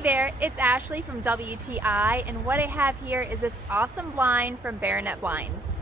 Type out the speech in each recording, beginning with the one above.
Hey there, it's Ashley from WTI, and what I have here is this awesome blind from Barronett Blinds.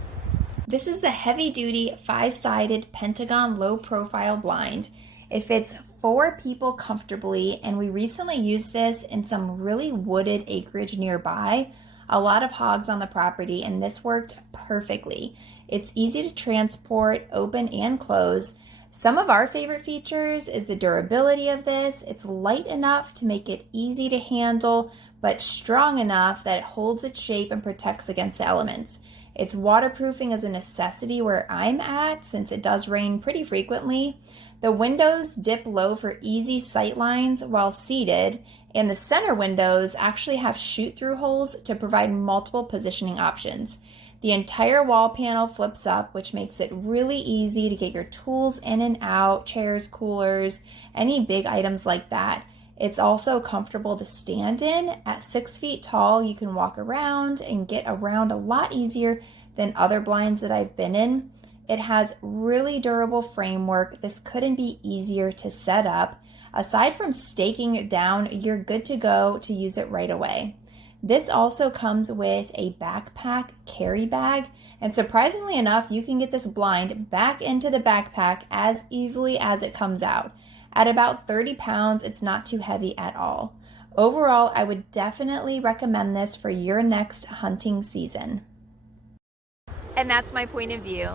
This is the heavy-duty 5-sided Pentagon low-profile blind. It fits 4 people comfortably, and we recently used this in some really wooded acreage nearby. A lot of hogs on the property, and this worked perfectly. It's easy to transport, open and close. Some of our favorite features is the durability of this. It's light enough to make it easy to handle, but strong enough that it holds its shape and protects against the elements. Its waterproofing is a necessity where I'm at since it does rain pretty frequently. The windows dip low for easy sight lines while seated, and the center windows actually have shoot-through holes to provide multiple positioning options. The entire wall panel flips up, which makes it really easy to get your tools in and out, chairs, coolers, any big items like that. It's also comfortable to stand in. At 6 feet tall, you can walk around and get around a lot easier than other blinds that I've been in. It has really durable framework. This couldn't be easier to set up. Aside from staking it down, you're good to go to use it right away. This also comes with a backpack carry bag, and surprisingly enough, you can get this blind back into the backpack as easily as it comes out. At about 30 pounds, it's not too heavy at all. Overall, I would definitely recommend this for your next hunting season. And that's my point of view.